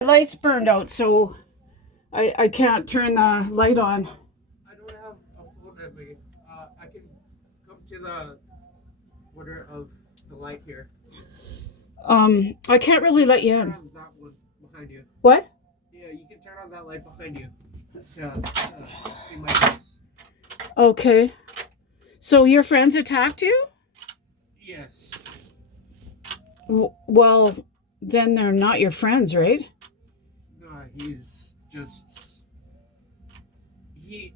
The light's burned out, so I can't turn the light on. I don't have a phone at me. I can come to the order of the light here. I can't really let you Turn in. on that one behind you. What? Yeah, you can turn on that light behind you to see my face. Okay. So your friends attacked you? Yes. Well, then they're not your friends, right? No, he's just he.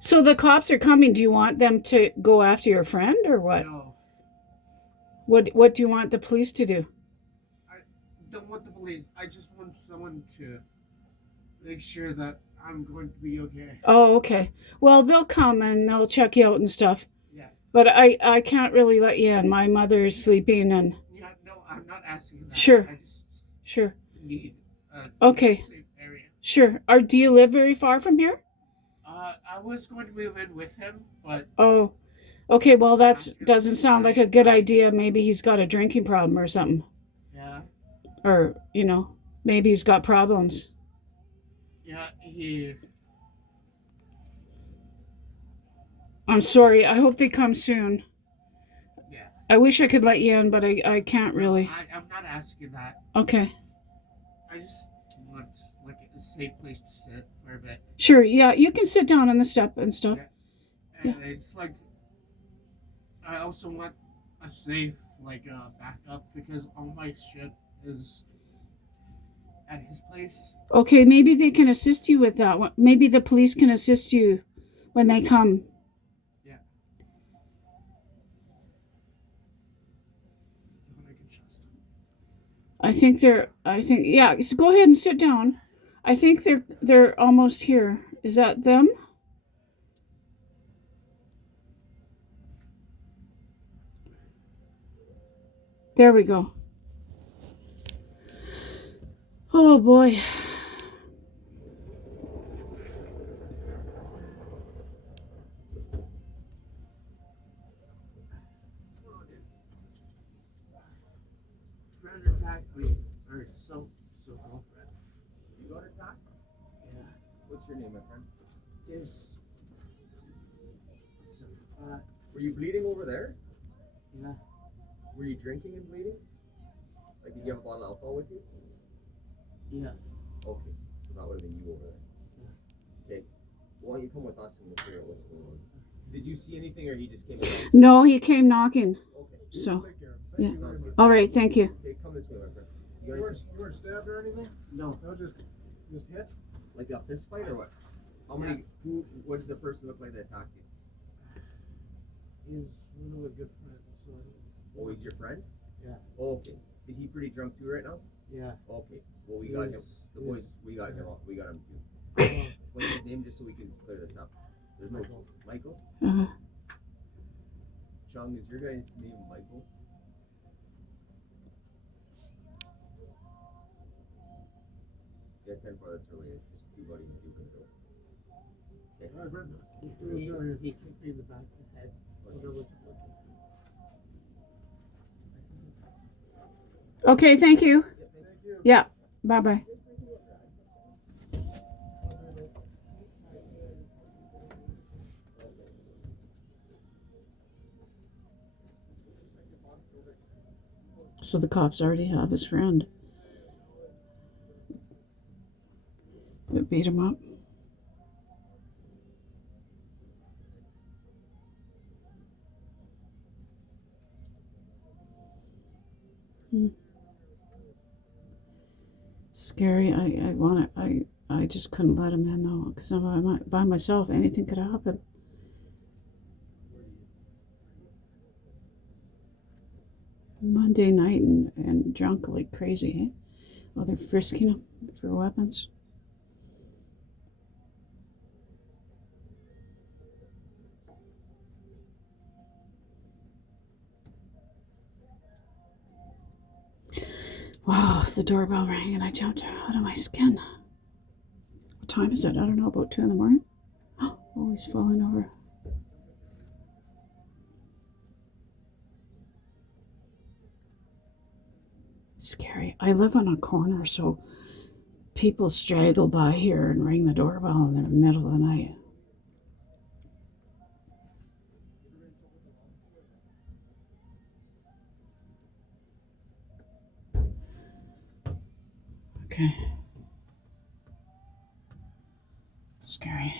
So the cops are coming. Do you want them to go after your friend or what? No, What do you want the police to do? I don't want the police. I just want someone to make sure that I'm going to be okay. Oh, okay. Well, they'll come and they'll check you out and stuff. Yeah. But I can't really let you in. My mother's sleeping and Yeah. No, I'm not asking that. Sure. I just sure. need a Okay. safe area. Sure. Do you live very far from here? I was going to move in with him, but Oh. Okay, well that doesn't sound like a good idea. Maybe he's got a drinking problem or something. yeah, Or, maybe he's got problems. yeah, I'm sorry. I hope they come soon. yeah. I wish I could let you in, but I can't really. I'm not asking that. Okay. I just want like a safe place to sit for a bit. Sure, yeah, you can sit down on the step and stuff. Yeah. And it's like I also want a safe backup because all my shit is at his place. Okay, maybe they can assist you with that. Maybe the police can assist you when they come. Yeah. Someone I can trust. Yeah, so go ahead and sit down. I think they're almost here. Is that them? There we go. Oh boy. Friend attacked me, or so girlfriend. You got attacked? Yeah. What's your name, my friend? Is so, Were you bleeding over there? yeah. Were you drinking and bleeding? Like, did you have a bottle of alcohol with you? Yeah. Okay, so that would have been you over there. Okay, why don't you come with us and we'll figure out what's going on. Did you see anything or he just came around? No, he came knocking. Okay. So, Yeah. yeah. All right, thank you. Okay, come this way, my friend. You weren't stabbed or anything? No. No, just hit? Like a fist fight or what? How many, what did the person look like that attacked you? He's one of a good friends. So Oh, he's your friend? Yeah. Oh, okay. Is he pretty drunk too right now? yeah. Okay. Well, we got him. The boys, we got him. We got him too. What's his name, just so we can clear this up? There's no Michael. Uh-huh. Chung, is your guy's name Michael? Yeah, 10-4, that's really it. Just two buddies duking it over. Okay. I read that. He kicked me in the back of the head. Okay, thank you. Thank you. Yeah. Bye-bye. So the cops already have his friend. They beat him up. Scary. I just couldn't let him in though, because I'm by myself. Anything could happen. Monday night and drunk like crazy, eh? Oh, they're frisking him for weapons. Wow, the doorbell rang and I jumped out of my skin. What time is it? I don't know, about 2 in the morning? Oh, he's falling over. scary. I live on a corner, so people straggle by here and ring the doorbell in the middle of the night. Okay. Scary.